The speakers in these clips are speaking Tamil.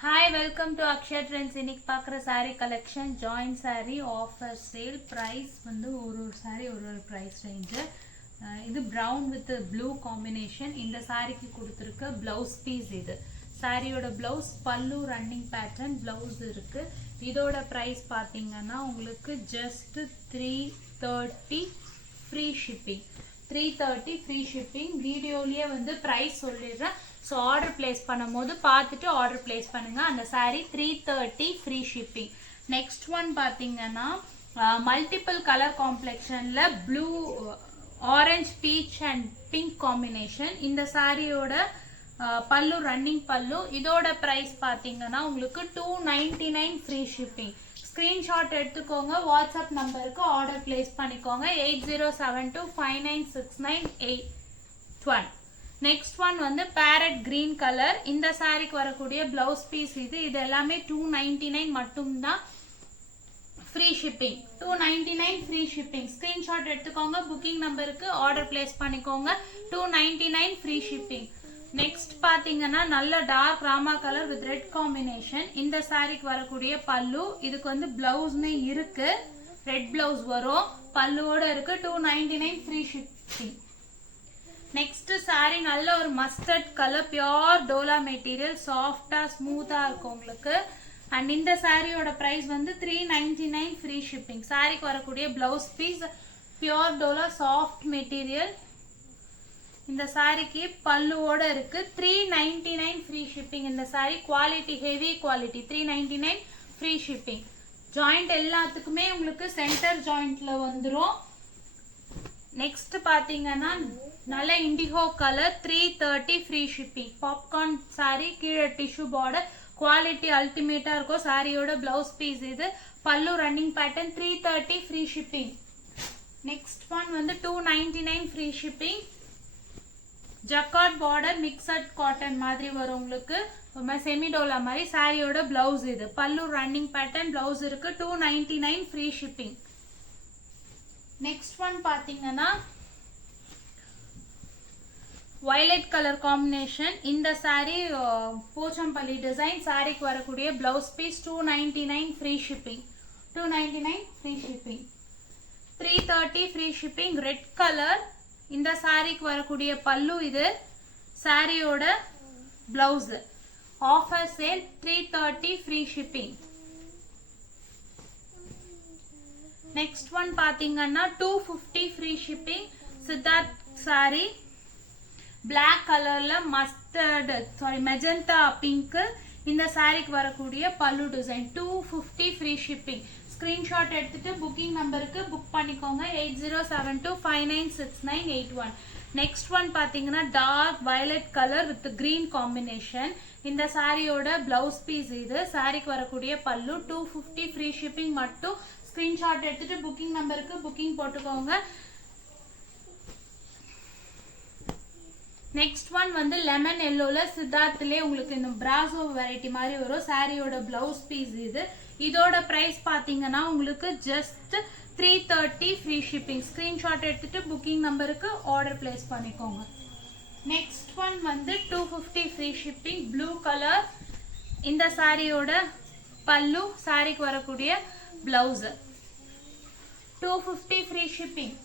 Hi, welcome to Akshay Trends. இன்னைக்கு பார்க்குற saree collection joint saree offer sale price வந்து ஒரு saree ஒரு price range. இது brown with blue combination. இந்த சாரிக்கு கொடுத்திருக்க blouse piece இது. சாரியோட blouse பல்லு running pattern blouse இருக்கு. இதோட price பாத்தீங்கன்னா உங்களுக்கு just 330 free shipping. 330 free shipping. வீடியோலயே வந்து price சொல்லிடுறேன். ஸோ ஆர்டர் பிளேஸ் பண்ணும்போது பார்த்துட்டு ஆர்டர் பிளேஸ் பண்ணுங்க. அந்த sari 330 free shipping. Next one பார்த்தீங்கன்னா மல்டிபிள் கலர் காம்ப்ளெக்ஷன்ல blue orange peach and pink combination. இந்த சாரியோட பல்லு ரன்னிங் பல்லு. இதோட ப்ரைஸ் பார்த்தீங்கன்னா உங்களுக்கு 299 ஃப்ரீ ஷிப்பிங். ஸ்க்ரீன்ஷாட் எடுத்துக்கோங்க. வாட்ஸ்அப் நம்பருக்கு ஆர்டர் பிளேஸ் பண்ணிக்கோங்க. 8072596981. நெக்ஸ்ட் ஒன் வந்து பேரட் கிரீன் கலர். இந்த சாரிக்கு வரக்கூடிய பிளவுஸ் பீஸ் இது. இது எல்லாமே 299 மட்டும்தான் free shipping. 299 free shipping. Screenshot எடுத்துக்கோங்க. புக்கிங் நம்பருக்கு ஆர்டர் பிளேஸ் பண்ணிக்கோங்க. 299 ஃப்ரீ ஷிப்பிங். நெக்ஸ்ட் பாத்தீங்கன்னா நல்ல டார்க் ராமா கலர் வித் ரெட் காம்பினேஷன். இந்த சாரிக்கு வரக்கூடிய பல்லு. இதுக்கு வந்து பிளவுஸ்மே இருக்கு. ரெட் பிளவுஸ் வரும். பல்லுவோட இருக்கு. 299 ஃப்ரீ ஷிப்பிங். நெக்ஸ்ட் சாரி நல்ல ஒரு mustard colour pure Dola material. சாஃப்டா ஸ்மூத்தா இருக்கும் உங்களுக்கு. அண்ட் இந்த சாரியோட பிரைஸ் வந்து 399 ஃப்ரீ ஷிப்பிங். சாரிக்கு வரக்கூடிய பிளவுஸ் பீஸ் பியோர் டோலா சாஃப்ட் மெட்டீரியல். இந்த சாரிக்கு பல்லுவோட இருக்கு. 399 ஃப்ரீ ஷிப்பிங். இந்த sari quality heavy quality. 399 free shipping. Joint எல்லாத்துக்குமே உங்களுக்கு சென்டர் ஜாயிண்ட்ல வந்துடும். நெக்ஸ்ட் பாத்தீங்கன்னா நல்ல indigo colour 330 free shipping. Popcorn sari. கீழே டிஷ்யூ பார்டர். குவாலிட்டி அல்டிமேட்டா இருக்கும். சாரியோட பிளவுஸ் பீஸ் இது. Pallu running pattern. 330 free shipping. Next one வந்து 299 free shipping. Jacquard border mixed cotton மாதிரி வரும் உங்களுக்கு. செமிடோலா மாதிரி. சாரியோட பிளவுஸ் இது. பல்லு ரன்னிங் பேட்டர்ன் பிளவுஸ் இருக்கு. 299 ஃப்ரீ ஷிப்பிங். நெக்ஸ்ட் ஒன் பாத்தீங்கன்னா வயலட் கலர் காம்பினேஷன். இந்த சாரி போச்சம்பள்ளி டிசைன். சாரிக்கு வரக்கூடிய blouse piece 299 free shipping. 299 free shipping. 330 free shipping. Red colour. இந்த சாரிக்கு வரக்கூடிய பல்லு இது. சாரியோட blouse. Offer sale 330 free shipping. Next one பாத்தீங்கன்னா 250 free shipping. Siddharth sari. Black கலர்ல மஸ்டர்ட் மெஜந்தா பிங்க். இந்த சாரிக்கு வரக்கூடிய pallu design. 250 free shipping. Screenshot எடுத்துட்டு புக்கிங் நம்பருக்கு புக் பண்ணிக்கோங்க. 8072596981. நெக்ஸ்ட் ஒன் பாத்தீங்கன்னா dark violet colour with green combination. இந்த சாரியோட பிளவுஸ் பீஸ் இது. சாரிக்கு வரக்கூடிய பல்லு. 250 ஃப்ரீ ஷிப்பிங் மட்டும். ஸ்கிரீன்ஷாட் எடுத்துட்டு புக்கிங் நம்பருக்கு புக்கிங் போட்டுக்கோங்க. நெக்ஸ்ட் ஒன் வந்து லெமன் எல்லோல சித்தார்த்லயே உங்களுக்கு இந்த பிராசோ வெரைட்டி மாதிரி வரும். சாரியோட பிளவுஸ் பீஸ் இது. இதோட பிரைஸ் பாத்தீங்கன்னா உங்களுக்கு ஜஸ்ட் 330 ஃப்ரீ ஷிப்பிங். ஸ்கிரீன்ஷாட் எடுத்துட்டு புக்கிங் நம்பருக்கு ஆர்டர் பிளேஸ் பண்ணிக்கோங்க. நெக்ஸ்ட் ஒன் வந்து 250 ஃப்ரீ ஷிப்பிங். Blue colour. இந்த சாரியோட பல்லு. சாரிக்கு வரக்கூடிய blouse. 250 free shipping.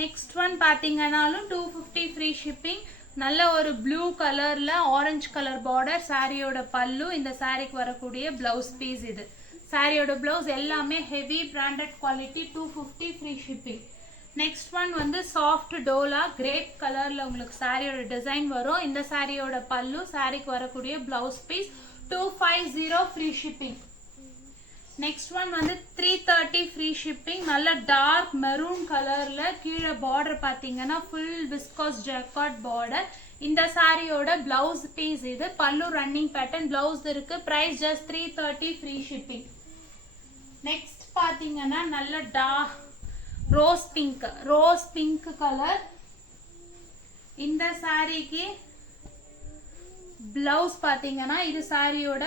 Next one பாத்தீங்கன்னாலும் 250 ஃப்ரீ ஷிப்பிங். நல்ல ஒரு ப்ளூ கலர்ல ஆரஞ்சு கலர் பார்டர். சாரியோட பல்லு. இந்த சாரிக்கு வரக்கூடிய பிளவுஸ் பீஸ் இது. சாரியோட பிளவுஸ் எல்லாமே heavy branded quality. 250 free shipping. Next one வந்து சாஃப்ட் டோலா கிரேப் கலர்ல உங்களுக்கு சாரியோட டிசைன் வரும். இந்த சாரியோட பல்லு. சாரிக்கு வரக்கூடிய blouse piece 250 free shipping. Next one வந்து 330 ஃப்ரீ ஷிப்பிங். நல்ல டார்க் மெரூன் கலர்ல கீழே பார்டர் பாத்தீங்கன்னா ஃபுல் விஸ்காஸ் ஜக்கார்ட் பார்டர். இந்த சாரியோட பிளவுஸ் பீஸ் இது. பல்லு ரன்னிங் பேட்டர்ன் பிளவுஸ் இருக்கு. Price just 330 free shipping. Next பாத்தீங்கன்னா நல்ல டார்க் ரோஸ் பிங்க் கலர். இந்த சாரிக்கு பிளவுஸ் பாத்தீங்கன்னா இது சாரியோட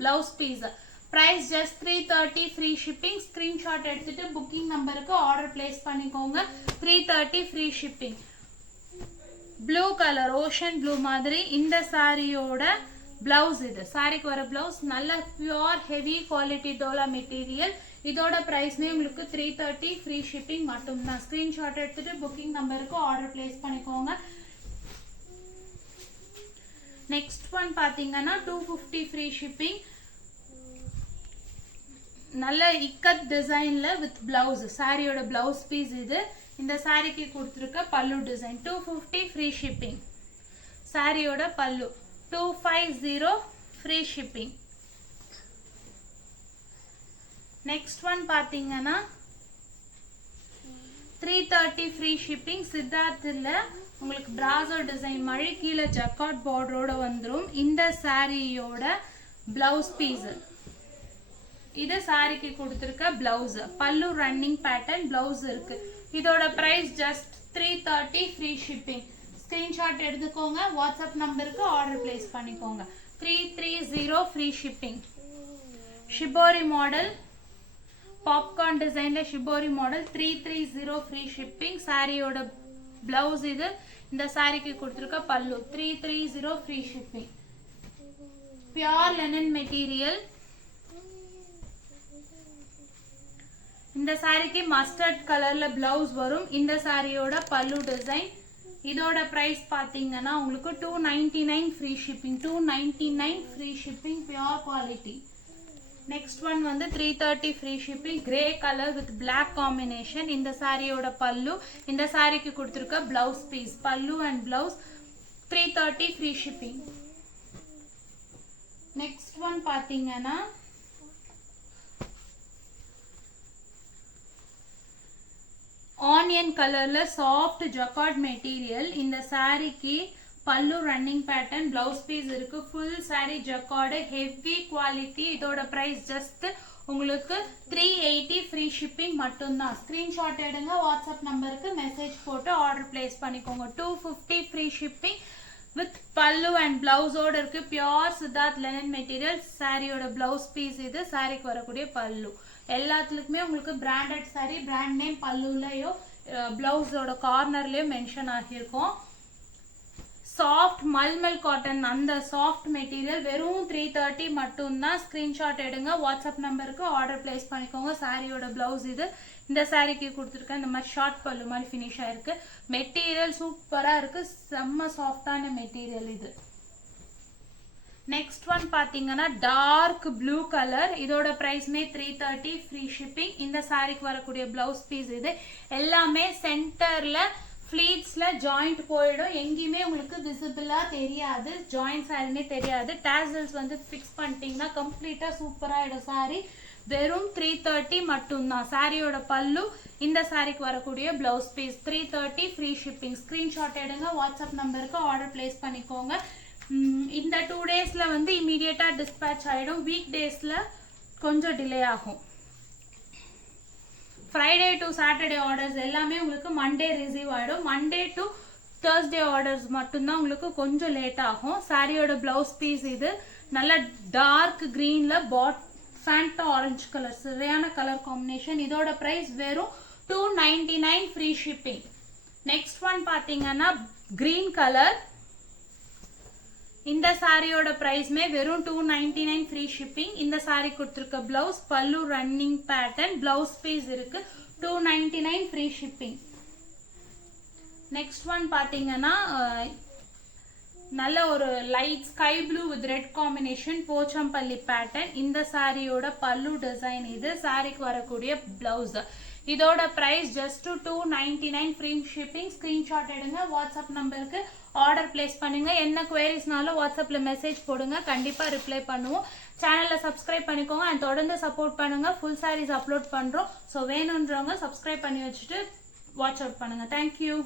blouse piece. Price just 330 free shipping. Screenshot எடுத்துட்டு புக்கிங் நம்பருக்கு ஆர்டர் பிளேஸ் பண்ணிக்கோங்க. 330 free shipping. Blue colour ocean blue மாதிரி. இந்த சாரியோட பிளவுஸ் இது சாரிக்கு வர பிளவுஸ் நல்ல பியூர் ஹெவி குவாலிட்டி டோலா மெட்டீரியல். இதோட பிரைஸ்மே உங்களுக்கு 330 ஃப்ரீ ஷிப்பிங் மட்டும்தான். ஸ்கிரீன்ஷாட் எடுத்துட்டு புக்கிங் நம்பருக்கு ஆர்டர் பிளேஸ் பண்ணிக்கோங்க. நெக்ஸ்ட் ஒன் பாத்தீங்கன்னா 250 ஃப்ரீ ஷிப்பிங். நல்ல இக்கத் டிசைன்ல வித் பிளவுஸ் சாரியோட பிளவுஸ் பீஸ் இது. இந்த சாரிக்கு கொடுத்துருக்க பல்லு டிசைன் 250 ஃப்ரீ ஷிப்பிங். சாரியோட பல்லு 250 ஃப்ரீ ஷிப்பிங். நெக்ஸ்ட் ஒன் பாத்தீங்கன்னா 330 ஃப்ரீ ஷிப்பிங். சித்தார்த்ல உங்களுக்கு பிராசோ டிசைன் மாதிரி கீழே ஜக்கார்ட் பார்டரோட வந்துடும். இந்த சாரியோட பிளவுஸ் பீஸ் இது சாரிக்கு கொடுத்துருக்க பிளவுஸ். பல்லு ரன்னிங் பேட்டர்ன் பிளவுஸ் இருக்கு. இதோட price just 330 free shipping. Screenshot எடுத்துக்கோங்க, வாட்ஸ்அப் நம்பருக்கு ஆர்டர் பிளேஸ் பண்ணிக்கோங்க. 330 free shipping. Shibori model popcorn டிசைன்ல ஷிபோரி மாடல் 330 ஃப்ரீ ஷிப்பிங். சாரியோட பிளவுஸ் இது. இந்த சாரிக்கு கொடுத்துருக்க pallu 330 free shipping. Pure linen material. இந்த சாரிக்கு மஸ்டர்ட் கலர்ல பிளவுஸ் வரும். இந்த சாரியோட பல்லு டிசைன். இதோட பிரைஸ் பாத்தீங்கன்னா உங்களுக்கு 299 free shipping. 299 free shipping pure quality. Next one வந்து 330 free shipping. Grey colour with black combination. இந்த சாரியோட பல்லு. இந்த சாரிக்கு கொடுத்துருக்க blouse piece. Pallu and blouse 330 free shipping. Next one பாத்தீங்கன்னா ஆனியன் கலர்ல சாஃப்ட் ஜக்கார்ட் மெட்டீரியல். இந்த சாரிக்கு pallu running pattern blouse piece இருக்கு. Full sari jacquard heavy quality. இதோட பிரைஸ் ஜஸ்ட் உங்களுக்கு 380 ஃப்ரீ ஷிப்பிங் மட்டும்தான். ஸ்கிரீன்ஷாட் எடுங்க, வாட்ஸ்அப் நம்பருக்கு மெசேஜ் போட்டு ஆர்டர் பிளேஸ் பண்ணிக்கோங்க. 250 ஃப்ரீ ஷிப்பிங் வித் பல்லு அண்ட் பிளவுஸோட இருக்கு. Pure Siddharth linen material. சாரியோட பிளவுஸ் பீஸ் இது. சாரிக்கு வரக்கூடிய பல்லு. எல்லாத்துலயுமே உங்களுக்கு பிராண்டட் சாரி, பிராண்ட் நேம் பல்லுலயோ பிளவுஸோட கார்னர்லயோ மென்ஷன் ஆகியிருக்கும். சாஃப்ட் மல்மல் காட்டன் அந்த சாஃப்ட் மெட்டீரியல் வெறும் 330 மட்டும்தான். ஸ்கிரீன்ஷாட் எடுங்க, வாட்ஸ்அப் நம்பருக்கு ஆர்டர் பிளேஸ் பண்ணிக்கோங்க. சாரியோட பிளவுஸ் இது. இந்த சாரிக்கு கொடுத்துருக்க இந்த மாதிரி ஷார்ட் பல்லு மாதிரி ஃபினிஷ் ஆயிருக்கு. மெட்டீரியல் சூப்பரா இருக்கு. செம்ம சாஃப்டான மெட்டீரியல் இது. நெக்ஸ்ட் ஒன் பாத்தீங்கன்னா டார்க் ப்ளூ கலர். இதோட பிரைஸ்மே 330 ஃப்ரீ ஷிப்பிங். இந்த சாரிக்கு வரக்கூடிய பிளவுஸ் பீஸ் இது. எல்லாமே சென்டர்ல ஃபிளீட்ஸ்ல ஜாயிண்ட் போயிடும். எங்கேயுமே உங்களுக்கு விசிபிளா தெரியாது. ஜாயிண்ட்ஸ் யாருமே தெரியாது. டாசல்ஸ் வந்து ஃபிக்ஸ் பண்ணிட்டீங்கன்னா கம்ப்ளீட்டா சூப்பரா ஆயிடும் சாரி. வெறும் 330 மட்டும்தான். சாரியோட பல்லு. இந்த சாரிக்கு வரக்கூடிய blouse piece 330 free shipping. Screenshot எடுங்க, வாட்ஸ்அப் நம்பருக்கு ஆர்டர் பிளேஸ் பண்ணிக்கோங்க. இந்த 2 டேஸ்ல வந்து இமீடியட்டா டிஸ்பேட்ச் ஆயிடும். வீக் டேஸ்ல கொஞ்சம் டிலே ஆகும். ஃப்ரைடே டு சாட்டர்டே ஆர்டர்ஸ் எல்லாமே உங்களுக்கு மண்டே ரிசீவ் ஆயிடும். மண்டே டு தேர்ஸ்டே ஆர்டர்ஸ் மட்டும்தான் உங்களுக்கு கொஞ்சம் லேட் ஆகும். சாரியோட பிளவுஸ் பீஸ் இது. நல்ல டார்க் கிரீன்ல ஃபேண்டா ஆரஞ்சு கலர் சரியான கலர் காம்பினேஷன். இதோட பிரைஸ் வெறும் 299 ஃப்ரீ ஷிப்பிங். நெக்ஸ்ட் ஒன் பாத்தீங்கன்னா கிரீன் கலர். இந்த சாரியோட பிரைஸ்மே வெறும் 299 ஃப்ரீ ஷிப்பிங். இந்த சாரி கொடுத்துருக்க பிளவுஸ் பல்லு ரன்னிங் பேட்டர்ன் பிளவுஸ் பீஸ் இருக்கு. 299 ஃப்ரீ ஷிப்பிங். நெக்ஸ்ட் ஒன் பாத்தீங்கன்னா நல்ல ஒரு light sky blue with red combination Pochampalli pattern. இந்த சாரியோட பல்லு டிசைன் இது. சாரிக்கு வரக்கூடிய பிளவுஸ். இதோட price just 299 free shipping. Screenshot எடுங்க, வாட்ஸ்அப் நம்பருக்கு ஆர்டர் பிளேஸ் பண்ணுங்க. என்ன குவரிஸ்னாலும் வாட்ஸ்அப்ல மெசேஜ் போடுங்க, கண்டிப்பா ரிப்ளை பண்ணுவோம். சேனலை சப்ஸ்கிரைப் பண்ணிக்கோங்க அண்ட் தொடர்ந்து சப்போர்ட் பண்ணுங்க. ஃபுல் சாரீஸ் அப்லோட் பண்றோம். ஸோ வேணுன்றவங்க சப்ஸ்கிரைப் பண்ணி வச்சுட்டு வாட்ச் அவுட் பண்ணுங்க. தேங்க்யூ.